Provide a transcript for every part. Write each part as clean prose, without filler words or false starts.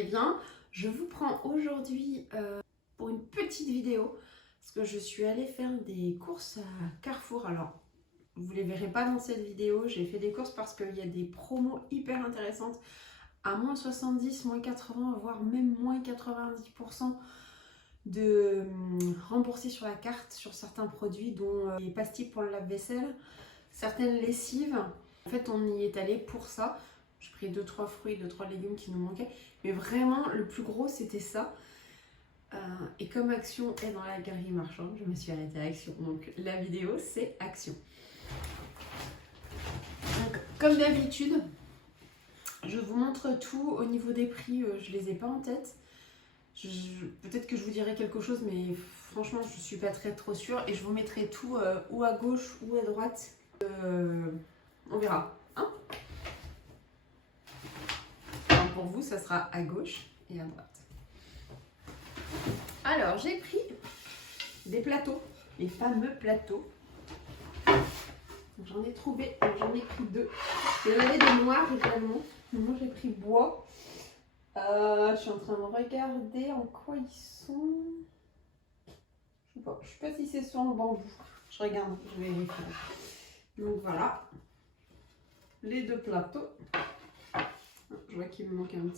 allez bien. Je vous prends aujourd'hui pour une petite vidéo parce que je suis allée faire des courses à Carrefour. Alors, vous ne les verrez pas dans cette vidéo, j'ai fait des courses parce qu'il y a des promos hyper intéressantes à moins 70, moins 80, voire même moins 90% de remboursés sur la carte sur certains produits, dont les pastilles pour le lave-vaisselle, certaines lessives. En fait, on y est allé pour ça. J'ai pris 2-3 fruits, 2-3 légumes qui nous manquaient. Mais vraiment, le plus gros, c'était ça. Et comme Action est dans la galerie marchande, je me suis arrêtée à Action. Donc la vidéo, c'est Action. Donc, comme d'habitude, je vous montre tout. Au niveau des prix, je ne les ai pas en tête. Peut-être que je vous dirai quelque chose, mais franchement, je ne suis pas trop sûre. Et je vous mettrai tout ou à gauche ou à droite. On verra. Hein? Alors pour vous, ça sera à gauche et à droite. Alors, j'ai pris des plateaux, les fameux plateaux. J'en ai trouvé, j'en ai pris 2. Il y en avait des noirs également. Moi, j'ai pris bois. Je suis en train de regarder en quoi ils sont. Je sais pas si c'est sur le bambou. Je regarde, je vais vérifier. Donc voilà, les 2 plateaux. Je vois qu'il me manque un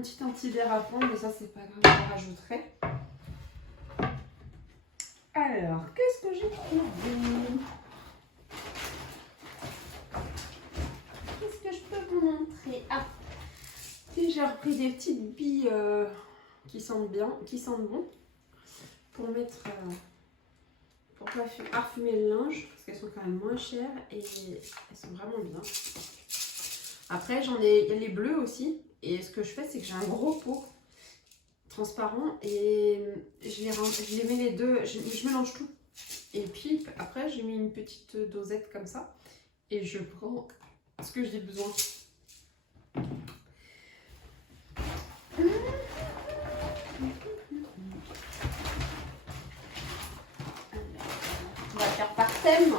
petit antidérapant, mais ça c'est pas grave, je le rajouterai. Alors, qu'est-ce que j'ai trouvé? Qu'est-ce que je peux vous montrer? Ah, j'ai repris des petites billes qui sentent bien, qui sentent bon, pour mettre, pour parfumer le linge, parce qu'elles sont quand même moins chères et elles sont vraiment bien. Après, il y a les bleus aussi. Et ce que je fais, c'est que j'ai un gros pot transparent et je les mets les deux, je mélange tout. Et puis après, j'ai mis une petite dosette comme ça et je prends ce que j'ai besoin. On va faire par thème.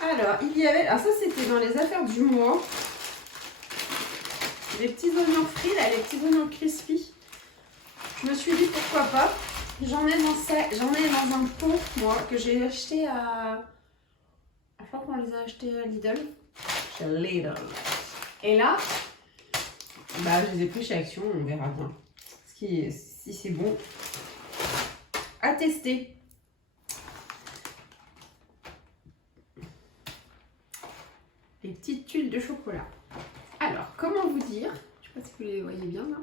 Alors, il y avait, ça c'était dans les affaires du mois, les petits oignons frits, là, les petits oignons crispy. Je me suis dit pourquoi pas. J'en ai dans un pot, moi, que j'ai acheté à... Je crois qu'on les a achetés à Lidl. Chez Lidl. Et là, bah, je les ai pris chez Action, on verra bien. Si c'est bon à tester. Les petites tuiles de chocolat. Alors, comment vous dire, je ne sais pas si vous les voyez bien là,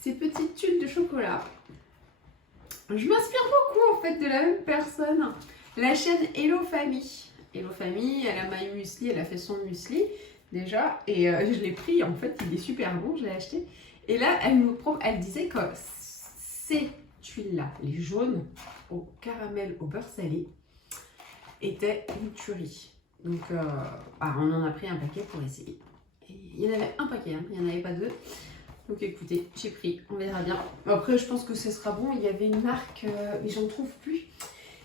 ces petites tuiles de chocolat, je m'inspire beaucoup en fait de la même personne, la chaîne Hello Family. Hello Family, elle a My Muesli, elle a fait son muesli déjà, et je l'ai pris, en fait il est super bon, je l'ai acheté. Et là, elle disait que ces tuiles-là, les jaunes au caramel au beurre salé, étaient une tuerie. Donc, on en a pris un paquet pour essayer. Et il y en avait un paquet, hein, il n'y en avait pas 2. Donc écoutez, j'ai pris, on verra bien. Après, je pense que ce sera bon. Il y avait une marque, mais j'en trouve plus.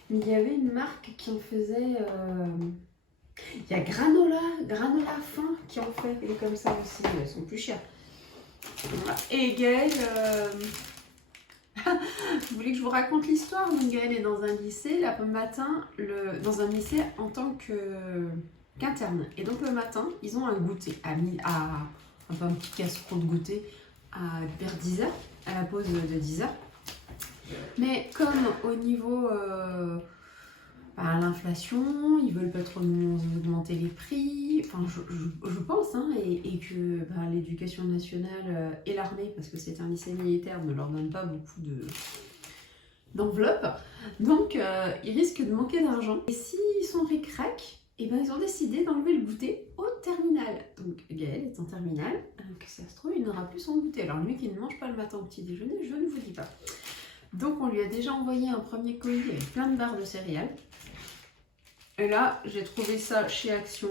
Mais il y avait une marque qui en faisait... Il y a Granola fin qui en fait. Et comme ça aussi, elles sont plus chères. Et Gaëlle... Vous voulez que je vous raconte l'histoire? Donc Gaëlle est dans un lycée, là, le matin, dans un lycée en tant qu'interne. Et donc le matin, ils ont un goûter, un petit casse-croûte de goûter vers 10h, à la pause de 10h. Mais comme au niveau l'inflation, ils veulent pas trop nous augmenter les prix, enfin je pense, hein, et que l'éducation nationale et l'armée, parce que c'est un lycée militaire, ne leur donne pas beaucoup d'enveloppe, donc ils risquent de manquer d'argent. Et s'ils sont ric-rac, et ils ont décidé d'enlever le goûter au terminal. Donc Gaëlle est en terminale, donc ça se trouve, il n'aura plus son goûter. Alors lui qui ne mange pas le matin au petit déjeuner, je ne vous dis pas. Donc on lui a déjà envoyé un premier colis avec plein de barres de céréales. Et là, j'ai trouvé ça chez Action.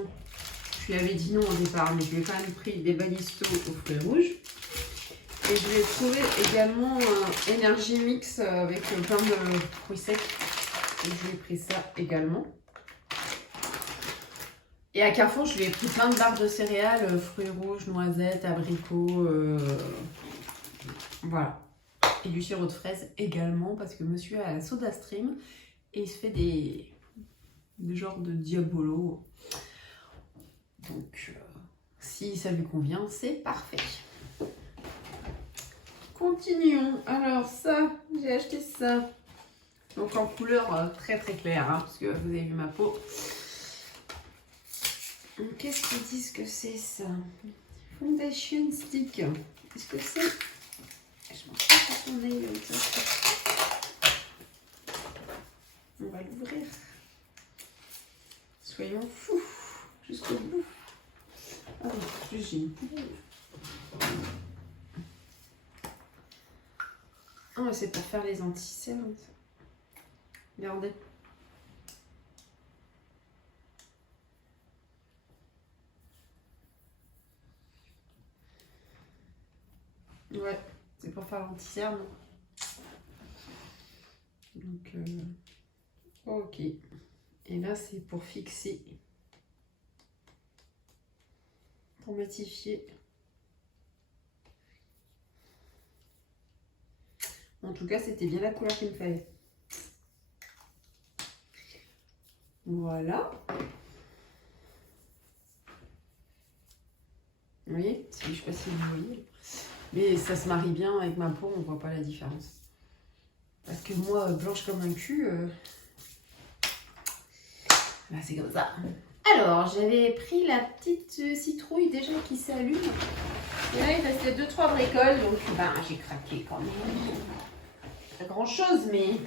Je lui avais dit non au départ, mais je lui ai quand même pris des balistos aux fruits rouges. Et je lui ai trouvé également Energy Mix avec plein de fruits secs. Et je lui ai pris ça également. Et à Carrefour, je lui ai pris plein de barres de céréales, fruits rouges, noisettes, abricots, voilà. Et du sirop de fraise également, parce que monsieur a la soda stream et il se fait des genres de diabolo. Donc, si ça lui convient, c'est parfait. Continuons. Alors ça, j'ai acheté ça. Donc en couleur très très claire, hein, parce que vous avez vu ma peau. Qu'est-ce qu'ils disent que c'est ça? Foundation Stick. Qu'est-ce que c'est? Je m'en fous de ton œil. On va l'ouvrir. Soyons fous jusqu'au bout. Ah oui, juste j'ai une poule. Ah, c'est pour faire les anti-cernes. Regardez. Ouais, c'est pour faire l'anti-cerne. Donc, ok. Et là, c'est pour fixer. Pour matifier. En tout cas, c'était bien la couleur qu'il me fallait. Voilà. Vous voyez, je ne sais pas si vous voyez. Mais ça se marie bien avec ma peau, on ne voit pas la différence. Parce que moi, blanche comme un cul, bah, c'est comme ça. Alors, j'avais pris la petite citrouille déjà qui s'allume. Et là, il restait 2-3 bricoles, donc bah, j'ai craqué quand même. Pas grand chose, mais...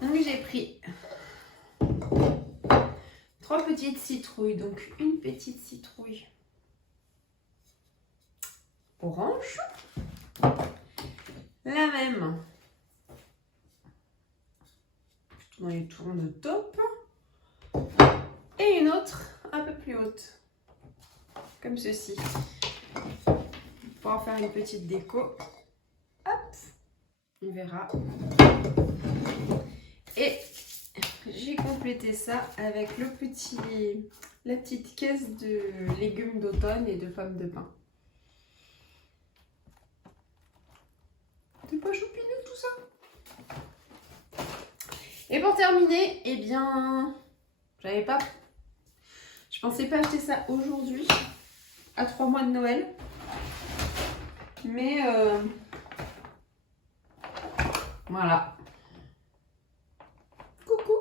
Donc j'ai pris 3 petites citrouilles. Donc une petite citrouille orange. La même. Dans les tours de top. Et une autre un peu plus haute. Comme ceci. Pour pouvoir faire une petite déco. Hop. On verra. Et j'ai complété ça avec la petite caisse de légumes d'automne et de pommes de pin. C'est pas choupineux tout ça. Et pour terminer, eh bien, je pensais pas acheter ça aujourd'hui, à 3 mois de Noël. Mais voilà. Coucou.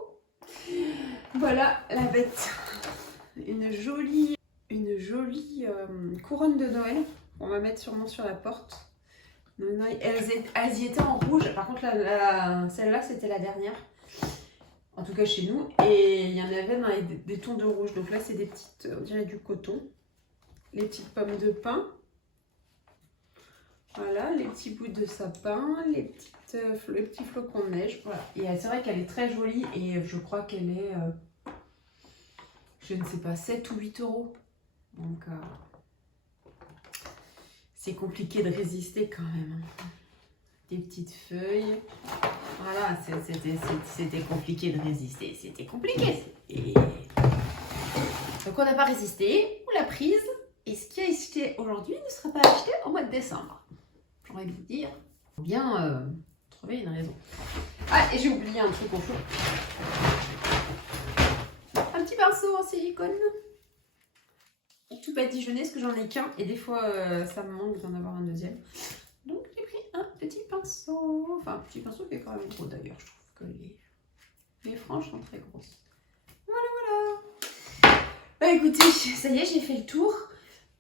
Voilà la bête. Une jolie couronne de Noël. On va mettre sûrement sur la porte. Elles y étaient en rouge. Par contre, celle-là, c'était la dernière. En tout cas, chez nous. Et il y en avait dans des tons de rouge. Donc là, c'est des petites, on dirait du coton. Les petites pommes de pin. Voilà, les petits bouts de sapin. Les petits flocons de neige. Voilà. Et c'est vrai qu'elle est très jolie. Et je crois qu'elle est, je ne sais pas, 7 ou 8 euros. Donc... c'est compliqué de résister quand même. Des petites feuilles. Voilà, c'était compliqué de résister. C'était compliqué. Et... donc on n'a pas résisté. On l'a prise. Et ce qui est acheté aujourd'hui ne sera pas acheté au mois de décembre. J'ai envie de vous dire. Faut bien trouver une raison. Ah, et j'ai oublié un truc au fond. Un petit pinceau en silicone. Tout badigeonné, parce que j'en ai qu'un et des fois ça me manque d'en avoir un deuxième. Donc j'ai pris un petit pinceau. Enfin, un petit pinceau qui est quand même gros d'ailleurs. Je trouve que les franges sont très grosses. Voilà, voilà. Bah écoutez, ça y est, j'ai fait le tour.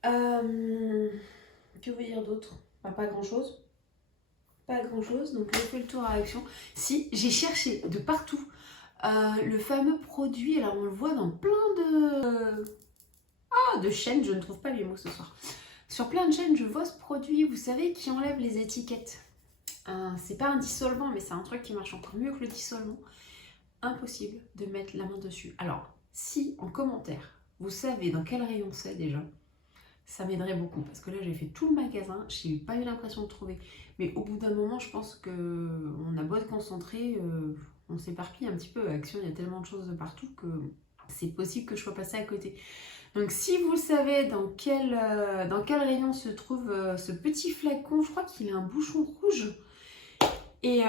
Que vous dire d'autre? Bah, pas grand chose. Pas grand chose. Donc j'ai fait le tour à Action. Si, j'ai cherché de partout le fameux produit. Alors on le voit dans plein de chaînes, je ne trouve pas les mots ce soir. Sur plein de chaînes, je vois ce produit, vous savez, qui enlève les étiquettes. C'est pas un dissolvant, mais c'est un truc qui marche encore mieux que le dissolvant. Impossible de mettre la main dessus. Alors, si en commentaire, vous savez dans quel rayon c'est déjà, ça m'aiderait beaucoup. Parce que là, j'ai fait tout le magasin, j'ai pas eu l'impression de trouver. Mais au bout d'un moment, je pense qu'on a beau être concentré, on s'éparpille un petit peu. À Action, il y a tellement de choses de partout que c'est possible que je sois passée à côté. Donc si vous savez dans quel rayon se trouve ce petit flacon, je crois qu'il a un bouchon rouge. Et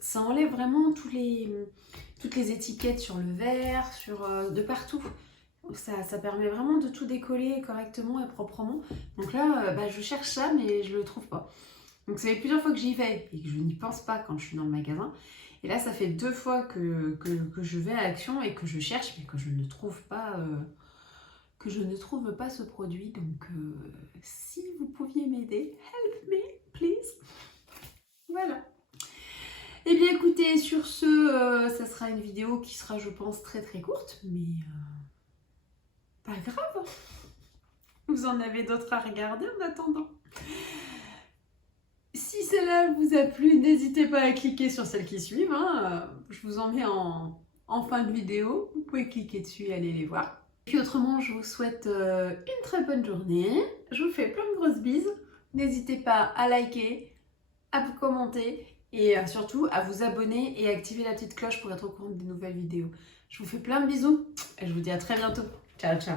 ça enlève vraiment toutes les étiquettes sur le verre, de partout. Ça permet vraiment de tout décoller correctement et proprement. Donc là, je cherche ça, mais je ne le trouve pas. Donc ça fait plusieurs fois que j'y vais et que je n'y pense pas quand je suis dans le magasin. Et là, ça fait 2 fois que je vais à Action et que je cherche, mais que je ne trouve pas, ce produit. Donc, si vous pouviez m'aider, help me, please. Voilà. Eh bien, écoutez, sur ce, ça sera une vidéo qui sera, je pense, très très courte, mais pas grave. Vous en avez d'autres à regarder en attendant. Si celle-là vous a plu, n'hésitez pas à cliquer sur celles qui suivent. Je vous en mets en fin de vidéo. Vous pouvez cliquer dessus et aller les voir. Et puis autrement, je vous souhaite une très bonne journée. Je vous fais plein de grosses bises. N'hésitez pas à liker, à vous commenter et surtout à vous abonner et activer la petite cloche pour être au courant des nouvelles vidéos. Je vous fais plein de bisous et je vous dis à très bientôt. Ciao, ciao.